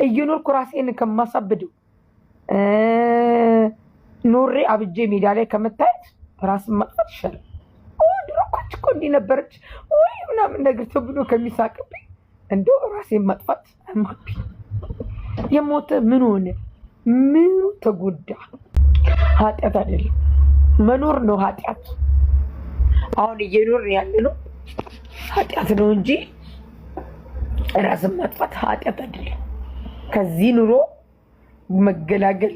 እየኖርኩ ራሴን ከማሳብደው ኖሬ አብጄ ሜዳ ላይ ከመታየት ራስን ማጥፋት ይሻላል። ድሮኮች እኮ እንዲህ ነበረች ወይ ምናምን ነገር ተብሎ ከሚሳቅብኝ እንደው ራሴን ማጥፋት አማቢ። የሞተ ምን ሆነ? ምን ተጎዳ? ኃጢአት አይደለም መኖር ነው ኃጢአት። አሁን እየኖር ያለ ነው ኃጢአት ነው እንጂ ራስን ማጥፋት ኃጢአት አይደለም። ከዚህ ኑሮ መገላገል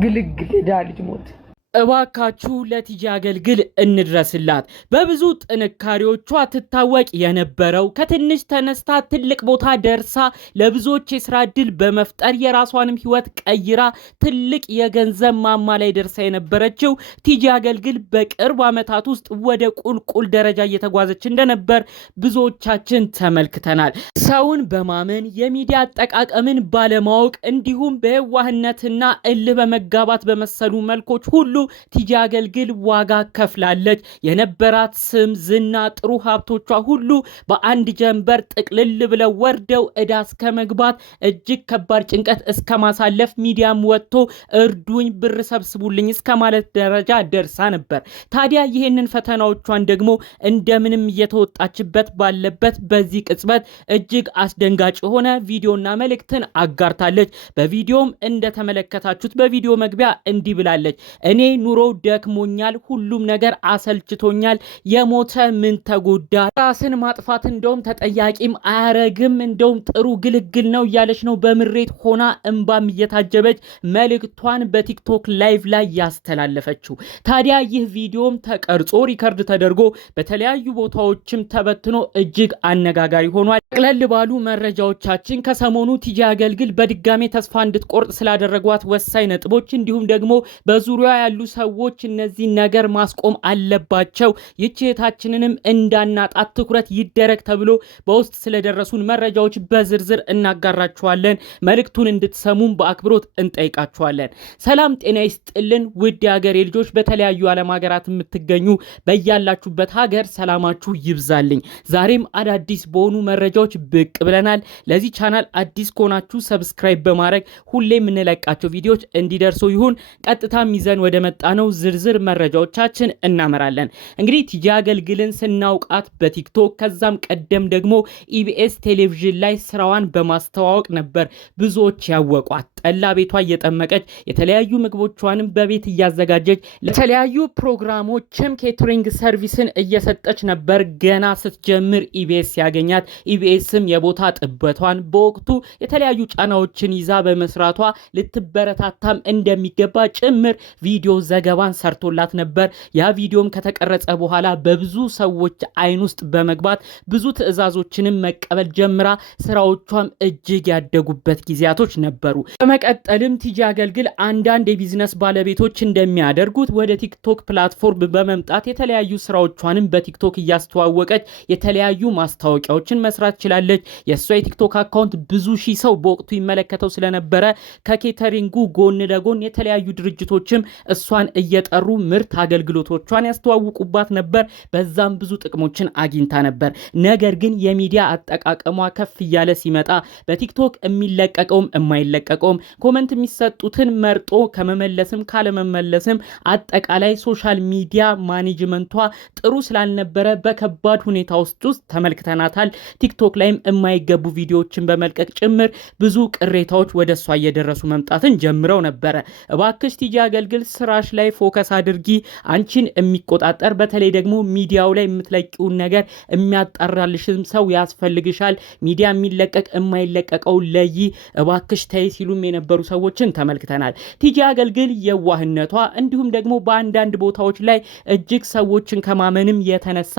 ግልግል ዳልጅ ሞት። እባካችሁ ለቲጂ አገልግል እንድረስላት። በብዙ ጥንካሬዎቿ ትታወቅ የነበረው ከትንሽ ተነስታ ትልቅ ቦታ ደርሳ ለብዙዎች የስራ ዕድል በመፍጠር የራሷንም ህይወት ቀይራ ትልቅ የገንዘብ ማማ ላይ ደርሳ የነበረችው ቲጂ አገልግል በቅርብ ዓመታት ውስጥ ወደ ቁልቁል ደረጃ እየተጓዘች እንደነበር ብዙዎቻችን ተመልክተናል። ሰውን በማመን የሚዲያ አጠቃቀምን ባለማወቅ እንዲሁም በየዋህነትና እልህ በመጋባት በመሰሉ መልኮች ሁሉ ቲጂ አገልግል ዋጋ ከፍላለች። የነበራት ስም፣ ዝና፣ ጥሩ ሀብቶቿ ሁሉ በአንድ ጀንበር ጥቅልል ብለው ወርደው ዕዳ እስከ መግባት እጅግ ከባድ ጭንቀት እስከ ማሳለፍ ሚዲያም ወጥቶ እርዱኝ ብር ሰብስቡልኝ እስከ ማለት ደረጃ ደርሳ ነበር። ታዲያ ይህንን ፈተናዎቿን ደግሞ እንደምንም እየተወጣችበት ባለበት በዚህ ቅጽበት እጅግ አስደንጋጭ የሆነ ቪዲዮና መልእክትን አጋርታለች። በቪዲዮም እንደተመለከታችሁት በቪዲዮ መግቢያ እንዲህ ብላለች። እኔ ኑሮ ደክሞኛል፣ ሁሉም ነገር አሰልችቶኛል፣ የሞተ ምን ተጎዳ? ራስን ማጥፋት እንደውም ተጠያቂም አያረግም፣ እንደውም ጥሩ ግልግል ነው እያለች ነው በምሬት ሆና እንባም እየታጀበች መልእክቷን በቲክቶክ ላይቭ ላይ ያስተላለፈችው። ታዲያ ይህ ቪዲዮም ተቀርጾ ሪከርድ ተደርጎ በተለያዩ ቦታዎችም ተበትኖ እጅግ አነጋጋሪ ሆኗል። ጠቅለል ባሉ መረጃዎቻችን ከሰሞኑ ቲጂ አገልግል በድጋሜ ተስፋ እንድትቆርጥ ስላደረጓት ወሳኝ ነጥቦች እንዲሁም ደግሞ በዙሪያ ያሉ ሰዎች እነዚህ ነገር ማስቆም አለባቸው፣ ይህች እህታችንንም እንዳናጣት ትኩረት ይደረግ ተብሎ በውስጥ ስለደረሱን መረጃዎች በዝርዝር እናጋራችኋለን። መልእክቱን እንድትሰሙም በአክብሮት እንጠይቃችኋለን። ሰላም ጤና ይስጥልን ውድ የሀገሬ ልጆች፣ በተለያዩ ዓለም ሀገራት የምትገኙ በያላችሁበት ሀገር ሰላማችሁ ይብዛልኝ። ዛሬም አዳዲስ በሆኑ መረጃዎች ብቅ ብለናል። ለዚህ ቻናል አዲስ ከሆናችሁ ሰብስክራይብ በማድረግ ሁሌ የምንለቃቸው ቪዲዮዎች እንዲደርሱ ይሁን። ቀጥታም ይዘን ወደ መጣነው ዝርዝር መረጃዎቻችን እናመራለን። እንግዲህ ቲጂ አገልግልን ስናውቃት በቲክቶክ ከዛም ቀደም ደግሞ ኢቢኤስ ቴሌቪዥን ላይ ስራዋን በማስተዋወቅ ነበር ብዙዎች ያወቋት። ጠላ ቤቷ እየጠመቀች የተለያዩ ምግቦቿንም በቤት እያዘጋጀች ለተለያዩ ፕሮግራሞችም ኬተሪንግ ሰርቪስን እየሰጠች ነበር። ገና ስትጀምር ኢቢኤስ ያገኛት። ኢቢኤስም የቦታ ጥበቷን በወቅቱ የተለያዩ ጫናዎችን ይዛ በመስራቷ ልትበረታታም እንደሚገባ ጭምር ቪዲዮ ዘገባን ሰርቶላት ነበር። ያ ቪዲዮም ከተቀረጸ በኋላ በብዙ ሰዎች አይን ውስጥ በመግባት ብዙ ትዕዛዞችንም መቀበል ጀምራ ስራዎቿም እጅግ ያደጉበት ጊዜያቶች ነበሩ። በመቀጠልም ቲጂ አገልግል አንዳንድ የቢዝነስ ባለቤቶች እንደሚያደርጉት ወደ ቲክቶክ ፕላትፎርም በመምጣት የተለያዩ ስራዎቿንም በቲክቶክ እያስተዋወቀች የተለያዩ ማስታወቂያዎችን መስራት ችላለች። የእሷ የቲክቶክ አካውንት ብዙ ሺህ ሰው በወቅቱ ይመለከተው ስለነበረ ከኬተሪንጉ ጎን ለጎን የተለያዩ ድርጅቶችም እሷን እየጠሩ ምርት አገልግሎቶቿን ያስተዋውቁባት ነበር። በዛም ብዙ ጥቅሞችን አግኝታ ነበር። ነገር ግን የሚዲያ አጠቃቀሟ ከፍ እያለ ሲመጣ በቲክቶክ የሚለቀቀውም የማይለቀቀውም ኮመንት የሚሰጡትን መርጦ ከመመለስም ካለመመለስም አጠቃላይ ሶሻል ሚዲያ ማኔጅመንቷ ጥሩ ስላልነበረ በከባድ ሁኔታ ውስጥ ተመልክተናታል። ቲክቶክ ላይም የማይገቡ ቪዲዮዎችን በመልቀቅ ጭምር ብዙ ቅሬታዎች ወደ እሷ እየደረሱ መምጣትን ጀምረው ነበረ። እባክሽ ቲጂ አገልግል ስራሽ ላይ ፎከስ አድርጊ፣ አንቺን የሚቆጣጠር በተለይ ደግሞ ሚዲያው ላይ የምትለቂውን ነገር የሚያጣራልሽም ሰው ያስፈልግሻል፣ ሚዲያ የሚለቀቅ የማይለቀቀው ለይ እባክሽ ተይ ሲሉም የነበሩ ሰዎችን ተመልክተናል። ቲጂ አገልግል የዋህነቷ እንዲሁም ደግሞ በአንዳንድ ቦታዎች ላይ እጅግ ሰዎችን ከማመንም የተነሳ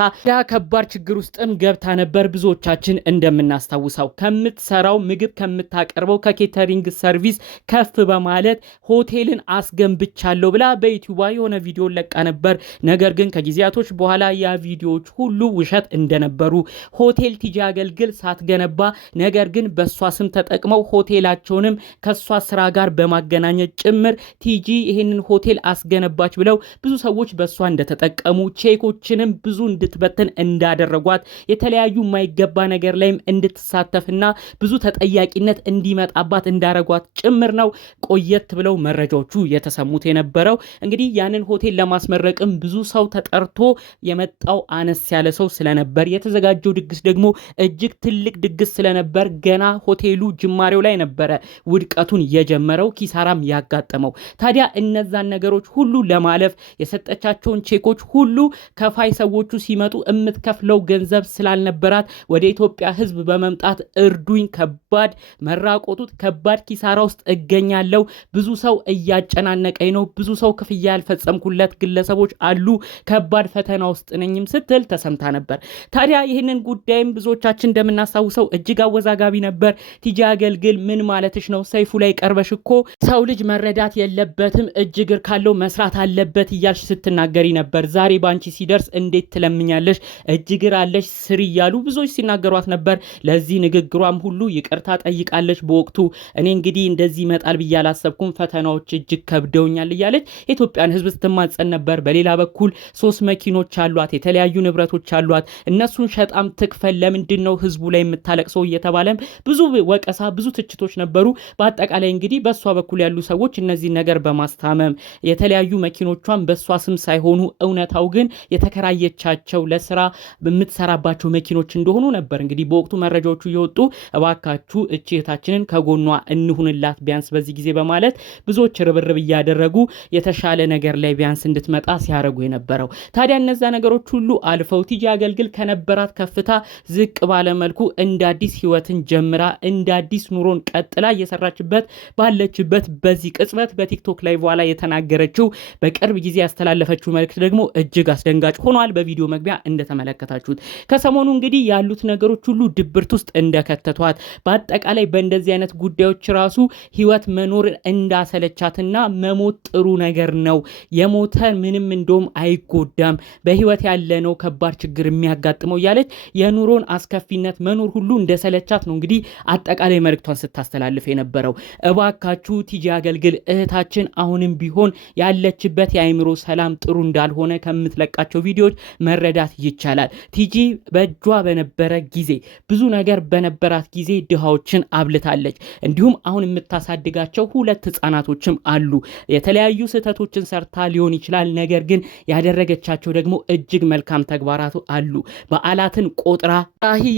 ከባድ ችግር ውስጥም ገብታ ነበር። ብዙዎቻችን እንደምናስታውሰው ከምትሰራው ምግብ ከምታቀርበው ከኬተሪንግ ሰርቪስ ከፍ በማለት ሆቴልን አስገንብቻለሁ ብላ በዩቲዩብ የሆነ ቪዲዮ ለቃ ነበር። ነገር ግን ከጊዜያቶች በኋላ ያ ቪዲዮዎች ሁሉ ውሸት እንደነበሩ ሆቴል ቲጂ አገልግል ሳትገነባ ነገር ግን በሷ ስም ተጠቅመው ሆቴላቸውንም ከሷ ስራ ጋር በማገናኘት ጭምር ቲጂ ይሄንን ሆቴል አስገነባች ብለው ብዙ ሰዎች በሷ እንደተጠቀሙ ቼኮችንም ብዙ እንድትበትን እንዳደረጓት የተለያዩ የማይገባ ነገር ላይም እንድትሳተፍና ብዙ ተጠያቂነት እንዲመጣባት እንዳረጓት ጭምር ነው ቆየት ብለው መረጃዎቹ የተሰሙት የነበረው። እንግዲህ ያንን ሆቴል ለማስመረቅም ብዙ ሰው ተጠርቶ የመጣው አነስ ያለ ሰው ስለነበር የተዘጋጀው ድግስ ደግሞ እጅግ ትልቅ ድግስ ስለነበር ገና ሆቴሉ ጅማሬው ላይ ነበረ ውድቀቱን የጀመረው ኪሳራም ያጋጠመው። ታዲያ እነዛን ነገሮች ሁሉ ለማለፍ የሰጠቻቸውን ቼኮች ሁሉ ከፋይ ሰዎቹ ሲመጡ የምትከፍለው ገንዘብ ስላልነበራት ወደ ኢትዮጵያ ሕዝብ በመምጣት እርዱኝ፣ ከባድ መራቆቱት፣ ከባድ ኪሳራ ውስጥ እገኛለሁ፣ ብዙ ሰው እያጨናነቀኝ ነው፣ ብዙ ሰው ክፍያ ያልፈጸምኩለት ግለሰቦች አሉ፣ ከባድ ፈተና ውስጥ ነኝም ስትል ተሰምታ ነበር። ታዲያ ይህንን ጉዳይም ብዙዎቻችን እንደምናስታውሰው እጅግ አወዛጋቢ ነበር። ቲጂ አገልግል ምን ማለትሽ ነው? ሰይፉ ላይ ቀርበሽ እኮ ሰው ልጅ መረዳት የለበትም እጅ እግር ካለው መስራት አለበት እያልሽ ስትናገሪ ነበር። ዛሬ ባንቺ ሲደርስ እንዴት ትለምኛለሽ? እጅ እግር አለሽ ስሪ እያሉ ብዙዎች ሲናገሯት ነበር። ለዚህ ንግግሯም ሁሉ ይቅርታ ጠይቃለች በወቅቱ። እኔ እንግዲህ እንደዚህ ይመጣል ብዬ አላሰብኩም፣ ፈተናዎች እጅግ ከብደውኛል እያለች የኢትዮጵያን ሕዝብ ስትማጸን ነበር። በሌላ በኩል 3 መኪኖች አሏት፣ የተለያዩ ንብረቶች አሏት፣ እነሱን ሸጣም ትክፈል፣ ለምንድን ነው ሕዝቡ ላይ የምታለቅሰው እየተባለም ብዙ ወቀሳ፣ ብዙ ትችቶች ነበሩ። በአጠቃላይ እንግዲህ በሷ በኩል ያሉ ሰዎች እነዚህ ነገር በማስታመም የተለያዩ መኪኖቿን በሷ ስም ሳይሆኑ እውነታው ግን የተከራየቻቸው ለስራ የምትሰራባቸው መኪኖች እንደሆኑ ነበር እንግዲህ በወቅቱ መረጃዎቹ እየወጡ እባካችሁ እህታችንን ከጎኗ እንሁንላት ቢያንስ በዚህ ጊዜ በማለት ብዙዎች ርብርብ እያደረጉ የተሻለ ነገር ላይ ቢያንስ እንድትመጣ ሲያደርጉ የነበረው። ታዲያ እነዛ ነገሮች ሁሉ አልፈው ቲጂ አገልግል ከነበራት ከፍታ ዝቅ ባለ መልኩ እንደ አዲስ ህይወትን ጀምራ እንደ አዲስ ኑሮን ቀጥላ እየሰራችበት ባለችበት በዚህ ቅጽበት በቲክቶክ ላይ በኋላ የተናገረችው በቅርብ ጊዜ ያስተላለፈችው መልእክት ደግሞ እጅግ አስደንጋጭ ሆኗል። በቪዲዮ መግቢያ እንደተመለከታችሁት ከሰሞኑ እንግዲህ ያሉት ነገሮች ሁሉ ድብርት ውስጥ እንደከተቷት በአጠቃላይ በእንደዚህ አይነት ጉዳዮች ራሱ ህይወት መኖር እንዳሰለቻትና መሞት ጥሩ ነገር ነው፣ የሞተ ምንም እንደውም አይጎዳም፣ በህይወት ያለ ነው ከባድ ችግር የሚያጋጥመው እያለች የኑሮን አስከፊነት መኖር ሁሉ እንደሰለቻት ነው እንግዲህ አጠቃላይ መልእክቷን ስታስተላልፍ የነበረው። እባካችሁ ቲጂ አገልግል እህታችን አሁንም ቢሆን ያለችበት የአይምሮ ሰላም ጥሩ እንዳልሆነ ከምትለቃቸው ቪዲዮዎች መረዳት ይቻላል። ቲጂ በእጇ በነበረ ጊዜ ብዙ ነገር በነበራት ጊዜ ድሃዎችን አብልታለች። እንዲሁም አሁን የምታሳድጋቸው 2 ህፃናቶችም አሉ። የተለያዩ ስህተቶችን ሰርታ ሊሆን ይችላል፣ ነገር ግን ያደረገቻቸው ደግሞ እጅግ መልካም ተግባራቱ አሉ። በዓላትን ቆጥራ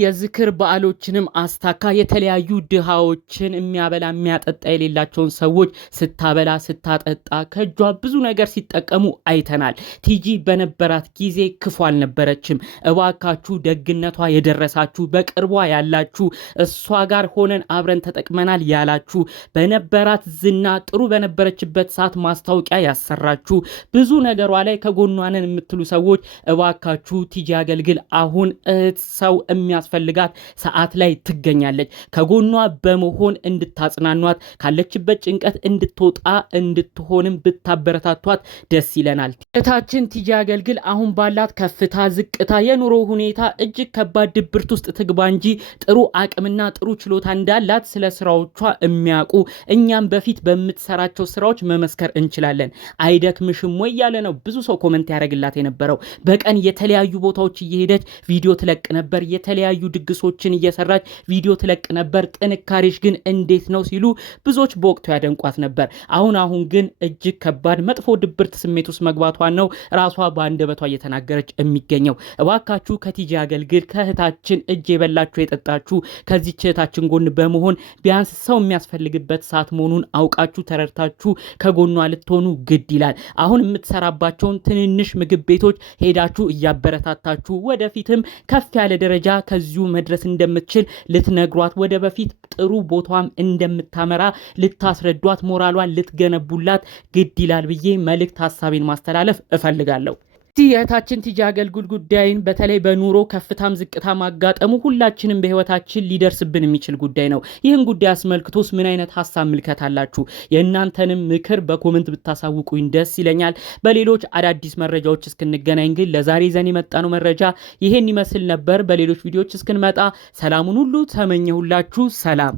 የዝክር በዓሎችንም አስታካ የተለያዩ ድሃዎችን የሚያበላ የሚያጠጣ የሌላቸውን ሰዎች ስታበላ ስታጠጣ ከእጇ ብዙ ነገር ሲጠቀሙ አይተናል። ቲጂ በነበራት ጊዜ ክፉ አልነበረችም። እባካችሁ ደግነቷ የደረሳችሁ በቅርቧ ያላችሁ እሷ ጋር ሆነን አብረን ተጠቅመናል ያላችሁ በነበራት ዝና ጥሩ በነበረችበት ሰዓት ማስታወቂያ ያሰራችሁ ብዙ ነገሯ ላይ ከጎኗንን የምትሉ ሰዎች እባካችሁ ቲጂ አገልግል አሁን እህት ሰው የሚያስፈልጋት ሰዓት ላይ ትገኛለች። ከጎኗ በመሆን እንድታጽናኗት ካለችበት ጭንቀት እንድትወጣ እንድትሆንም ብታበረታቷት ደስ ይለናል። እህታችን ቲጂ አገልግል አሁን ባላት ከፍታ ዝቅታ የኑሮ ሁኔታ እጅግ ከባድ ድብርት ውስጥ ትግባ እንጂ ጥሩ አቅምና ጥሩ ችሎታ እንዳላት ስለ ስራዎቿ የሚያውቁ እኛም በፊት በምትሰራቸው ስራዎች መመስከር እንችላለን። አይደክምሽም ወይ ያለ ነው ብዙ ሰው ኮመንት ያደርግላት የነበረው። በቀን የተለያዩ ቦታዎች እየሄደች ቪዲዮ ትለቅ ነበር፣ የተለያዩ ድግሶችን እየሰራች ቪዲዮ ትለቅ ነበር። ጥንካሬሽ ግን እንዴት ነው ሲሉ ብዙዎች በወቅቱ ያደንቋት ነበር። አሁን ግን እጅግ ከባድ መጥፎ ድብርት ስሜት ውስጥ መግባቷን ነው ራሷ በአንደበቷ እየተናገረች የሚገኘው። እባካችሁ ከቲጂ አገልግል ከእህታችን እጅ የበላችሁ የጠጣችሁ ከዚች እህታችን ጎን በመሆን ቢያንስ ሰው የሚያስፈልግበት ሰዓት መሆኑን አውቃችሁ ተረድታችሁ ከጎኗ ልትሆኑ ግድ ይላል። አሁን የምትሰራባቸውን ትንንሽ ምግብ ቤቶች ሄዳችሁ እያበረታታችሁ ወደፊትም ከፍ ያለ ደረጃ ከዚሁ መድረስ እንደምትችል ልትነግሯት፣ ወደ በፊት ጥሩ ቦታም እንደምታመራ ልታስረዷት፣ ሞራሏን ልትገነቡላት ግድ ይላል ብዬ መልእክት ሀሳቤን ማስተላለፍ እፈልጋለሁ። የእህታችን ቲጂ አገልግል ጉዳይን በተለይ በኑሮ ከፍታም ዝቅታም አጋጠሙ ሁላችንም በህይወታችን ሊደርስብን የሚችል ጉዳይ ነው። ይህን ጉዳይ አስመልክቶስ ምን አይነት ሀሳብ ምልከት አላችሁ? የእናንተንም ምክር በኮመንት ብታሳውቁኝ ደስ ይለኛል። በሌሎች አዳዲስ መረጃዎች እስክንገናኝ ግን ለዛሬ ይዘን የመጣነው መረጃ ይሄን ይመስል ነበር። በሌሎች ቪዲዮዎች እስክንመጣ ሰላሙን ሁሉ ተመኘሁላችሁ። ሰላም